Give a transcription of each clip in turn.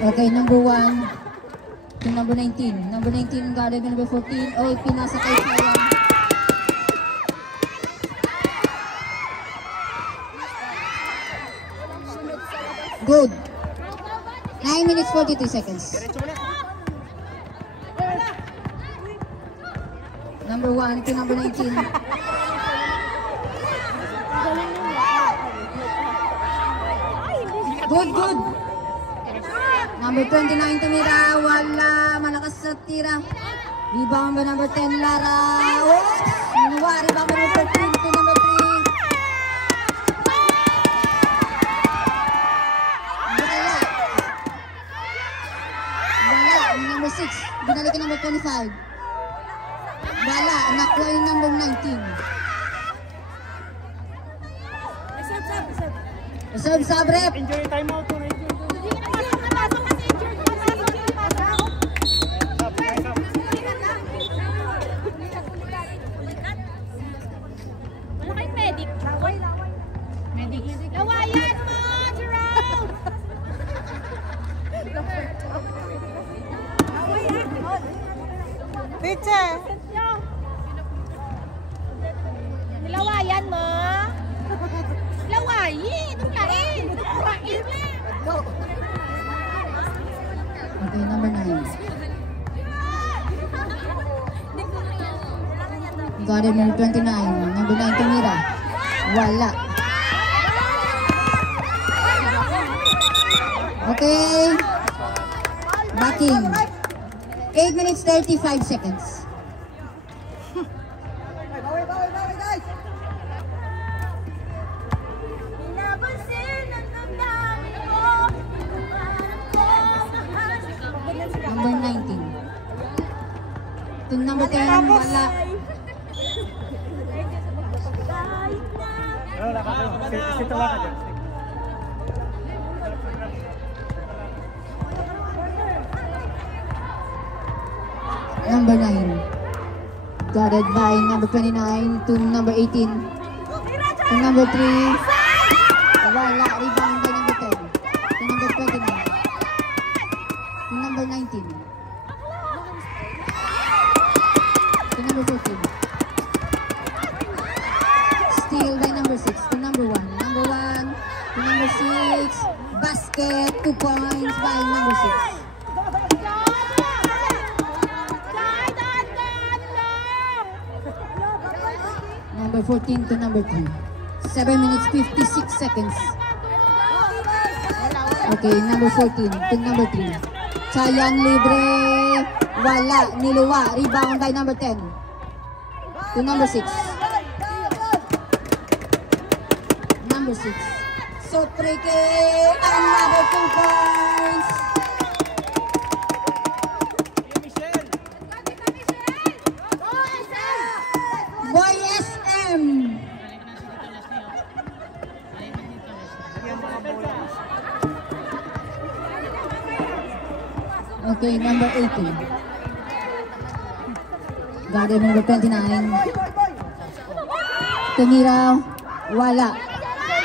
Okay, number 1 to number 19. Number 19 guarded by number 14. Oh, pinasa kay Sayang. Good. 9 minutes 42 seconds. Number 1 to number 19. Good, good. Number 29 tumira. Wala. Malakas sa tira. Rebound ba number 10 Lara. Oops. Niluwa. Rebound ba number 13 to number 3. Wala. Wala. Number 6. Binalik number 25. Wala. Nakuha yung number 19. Reserve sub rep. Enjoy your time out. Lawayan mo, Jerome! Teacher! Lawayan mo! Lawayin! Lain! Lain na! Okay, number 9. Guarded number 29. Number 9 tumira. Wala. Okay. Backing. 8 minutes 35 seconds. Number 19. To number 10, wala. Number 9. Guarded by number 29 to number 18. To number 3. Wala. Rebound by number 10. To number 29. To number 19. To number 14. Steal by number 6. To number 1. Number 1. To number 6. Basket. 2 points by number 6. Number 14 to number 3. 7 minutes 56 seconds. Okay, number 14 to number 3. Sayang libre. Wala. Niluwa. Rebound by number 10. To number 6. Number 6. Sopreke. Another 2 points. Boy SM. Okay, number 18. Guarded number 29. Tumira. Wala.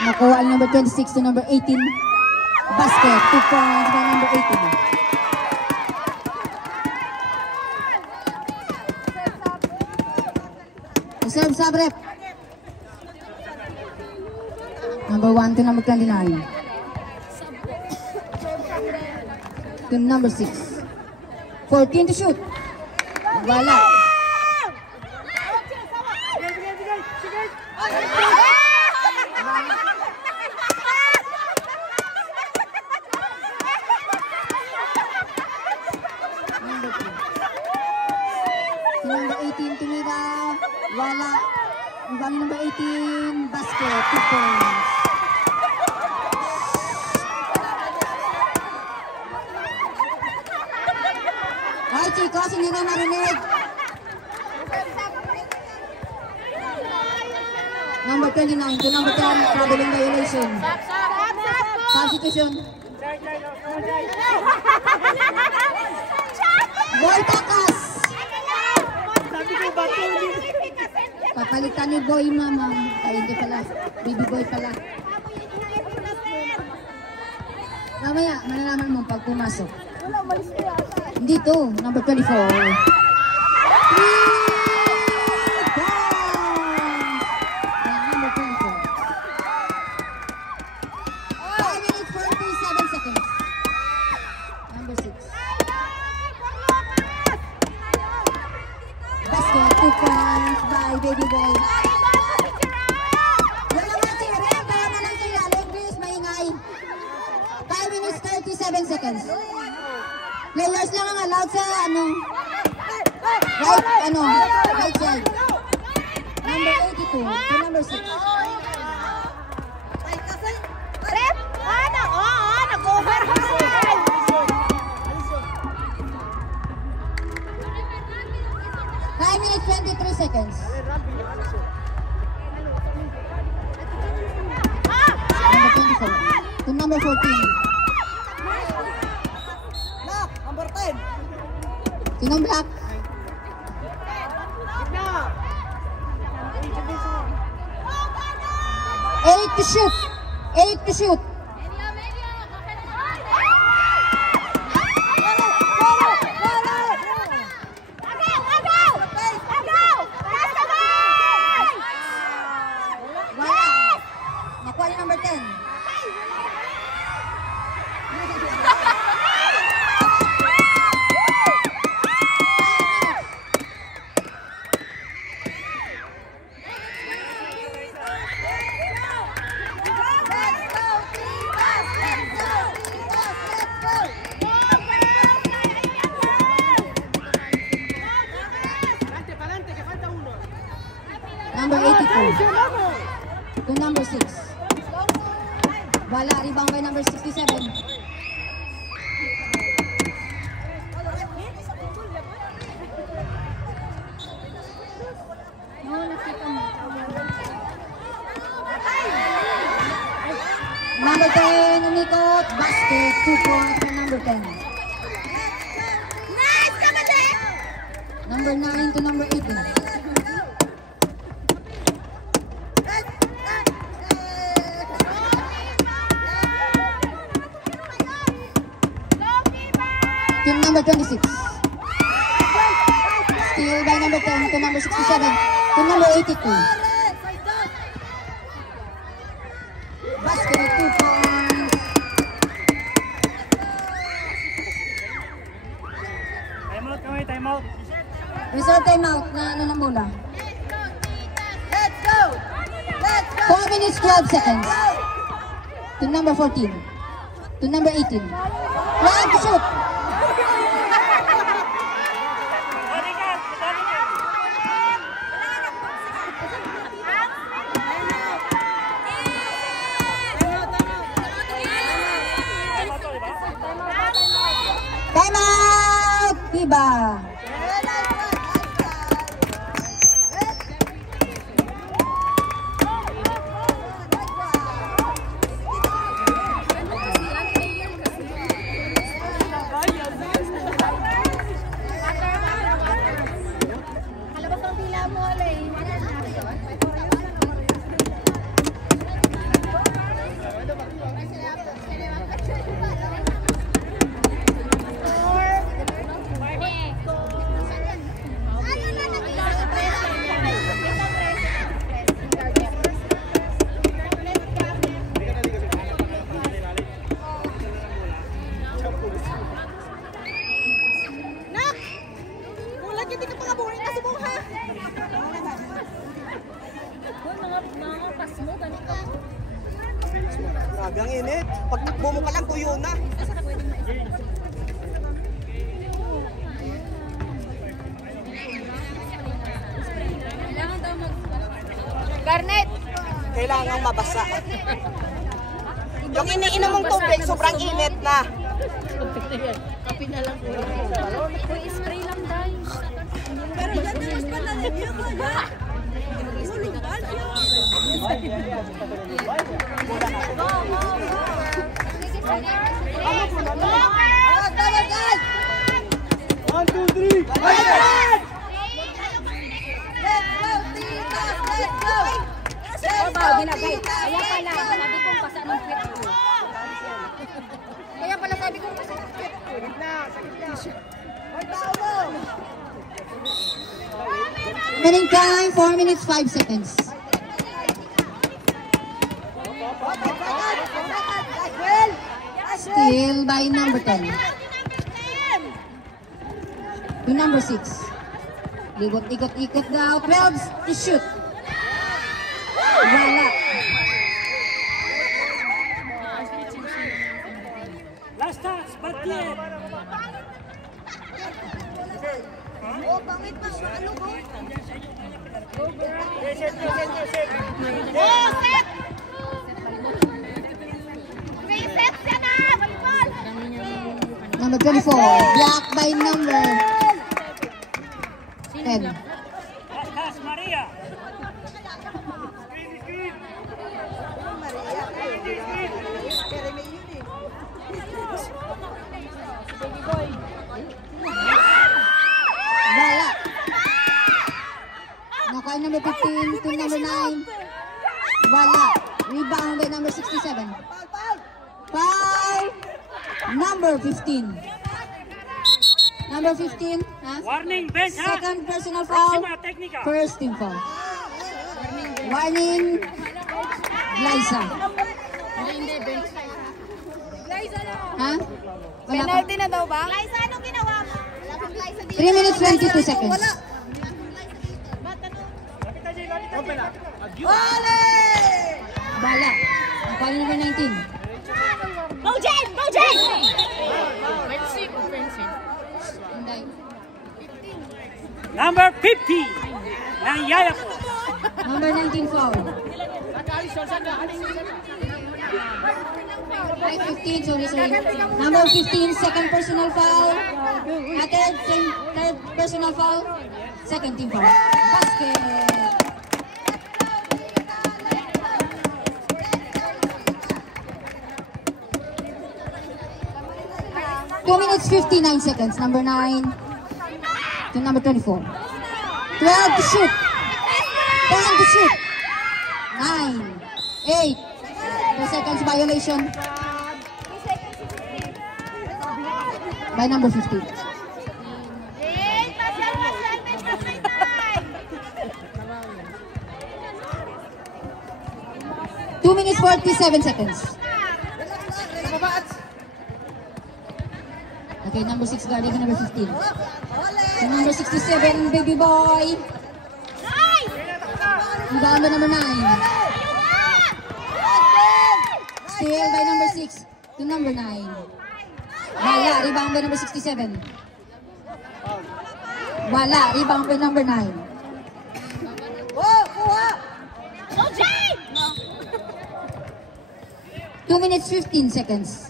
Nakuha ang number 26 to number 18. Basket. 2 points by number 18. Reserve sub rep. Number 1 to number 29. To number 6. 14 to shoot. Wala. Number 2. To number 18 tumira. Wala. Rebound number 18. Basket. 2 points. Ay, chicos, hindi na marinig. Number 29 to number 10. Traveling violation. Substitution. Boy Takas. Papalitan ni Boy Mama. Ay, hindi pala. Baby Boy pala. Mamaya, malalaman mo pag pumasok. Wala, malis ko yata. Dito, number 24. 3 number 24. 5 minutes 47 seconds. Number 6. Basket, 2 points by Baby Boy. Wala nga si Ren, kaya na lang sila. Please, maingay. 5 minutes 37 seconds. Players lang ang allowed sa right side. Number 82 to number 6. Rep! Ano? Oo, nag-overhand! 5 minutes 23 seconds. Number 24 to number 14. Number 10. Sinong black? 8 to shoot. 8 to shoot. Wala. Nakuha ni number 10. Number 82 to number 6. Wala, rebound by number 67. Number 10, umikot, basket, 2 points for number 10. Number 9 to number 18. Team number 26. Steal by number 10 to number 67 to number 82. Basket, 2 points. Time out kami, time out. Reserve timeout na ano na mula. Let's go! Let's go! 4 minutes 12 seconds. To number 14. To number 18. Round to shoot. Time out! Diba? Kalabas ang dila mo, Alay. Nak! Bulag, hindi ka pa kabuhin na subuha! Mga pas mo, ganito. Grabe ang init. Pag takbo mo pa lang, tuyo na. Garnet! Kailangang mabasa. Yung iniinom mong tubig, sobrang init na. Kapi na lang po. Spray lang dahil. Pero yan na mas pala niyo ko ya. One, two, three. Kaya pala, sinabi kong pasa ng tweet ko. Remaining time, 4 minutes, 5 seconds. Still by number 10. To number 6. Ikot-ikot daw. 12 to shoot. Wala. Last touch, Bartier. Oh, pangit pa sa ano ko. Set. Oh, set! Reset siya na! Volleyball! Number 24. Blocked by number 10. Last touch, Maria. Wala. Nakuha number 15 to number 9. Wala. Rebound by number 67. Foul. Number 15. Number 15. Huh? Warning, bench ha. Second personal foul. Proxima, technica. First team foul. Warning. Liza. Ha? Wala pa. Penalty na daw ba? Liza, anong ginawa mo? 3 minutes 22 seconds. Bala. Nakuha number 19. Go Jen! Go Jen! Hindi. Number 50. Ng Yaya po. Number 19 foul. Right, 15, sorry. Number 15, second personal foul. Third personal foul. Second team foul. Basket. Two minutes 59 seconds. Number 9 to number 24. 12 to shoot. 10 to shoot. 9, 8. 2 seconds violation by number 15. 2 minutes 47 seconds. Okay, number 6 guarding number 15. So number 67, baby boy. Rebound by number 9. Still by number 6 to number 9. Wala, rebound by number 67. Wala, rebound by number 9. Go Jen! 2 minutes 15 seconds.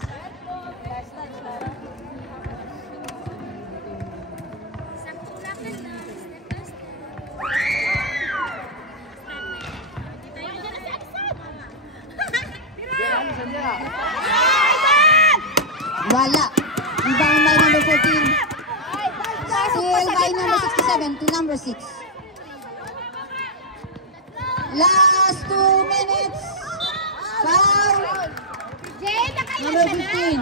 Wala. Rebound by number 14. Still by number 67 to number 6. Last 2 minutes. Foul. Jen, Number 15.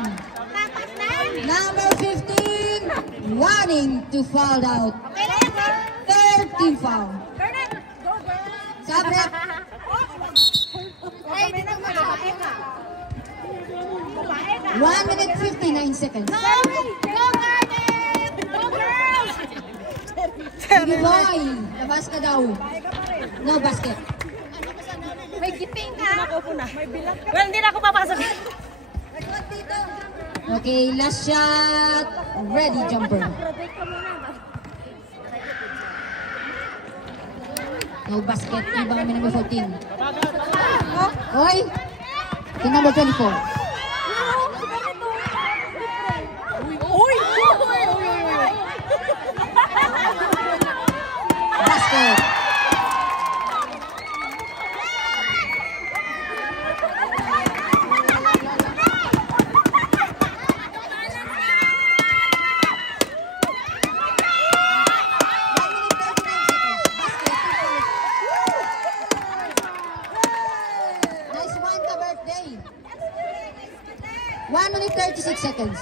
Tapat na! Number 15. Wanting to foul out. Third team foul. Bernard, go girl! Sabrek. Ay, di na babae ka. Babae ka. 1 minute 59 seconds. Go! Go Garden! Go girls! Baby boy. Labas ka daw. No basket. May giping ka. May bilang ka. Well, hindi na ako papasok. Okay, last shot. Ready, jumper. No basket. Ibang kami number 14. Oy! To number 24. Uy! Basket. Nice one, ka birthday. 36 seconds.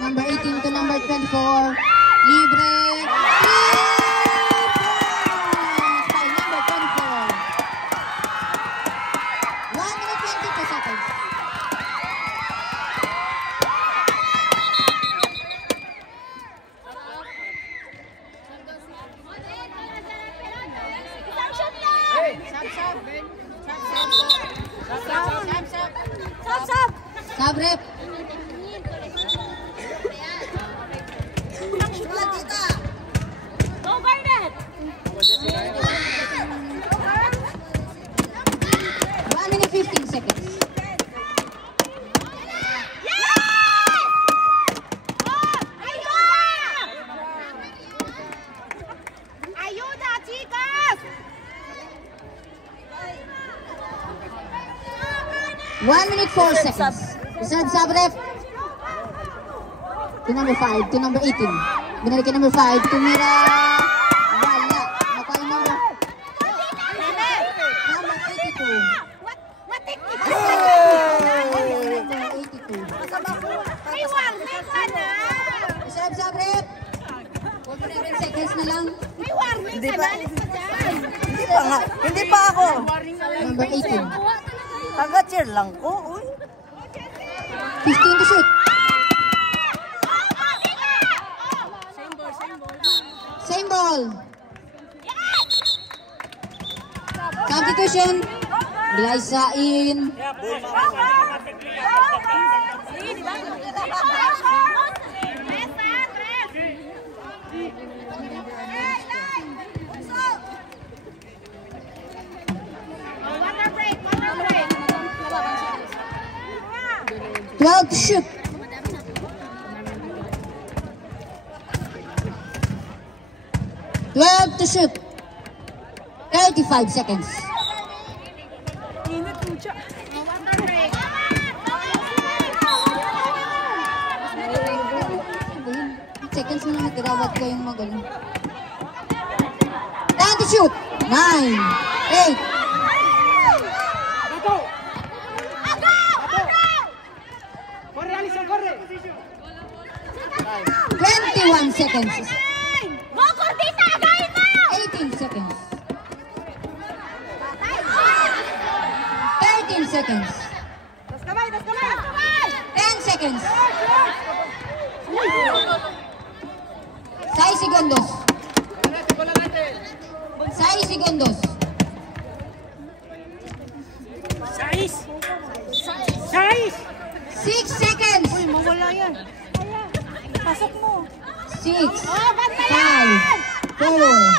Number 18 to number 24. Libre. By number 24. 1 minute 22 seconds. Sabrep. Go Garnet! 1 minute 15 seconds. Ayuda, chicas! 1 minute 4 seconds. Reserve Sabrep. To number 5, to number 18. Binalik kay number 5, tumira. Wala. Nakuha yung number 82. Number 82. May warning ka na! Reserve Sabrep. 47 seconds na lang. May warning ka na! Alis ka dyan! Hindi pa ako. Number 18. Taga-cheer lang ko. Uy. 15 to shoot. Same ball. Substitution. Glysain. Water break! Water break! 12 to shoot. To shoot. 35 seconds. Water break! Seconds na lang nagkadawat ko yung magano. 10 to shoot. 9, 8, Corre, Alison, corre. 21 seconds. Go, Cordita! Gawin mo! 18 seconds. 13 seconds. Das kamay, das kamay. 10 seconds. 6 segundos. 6 segundos. 6. 6. 6 seconds. Mawala yan. Pasok mo. 6, 5, 4,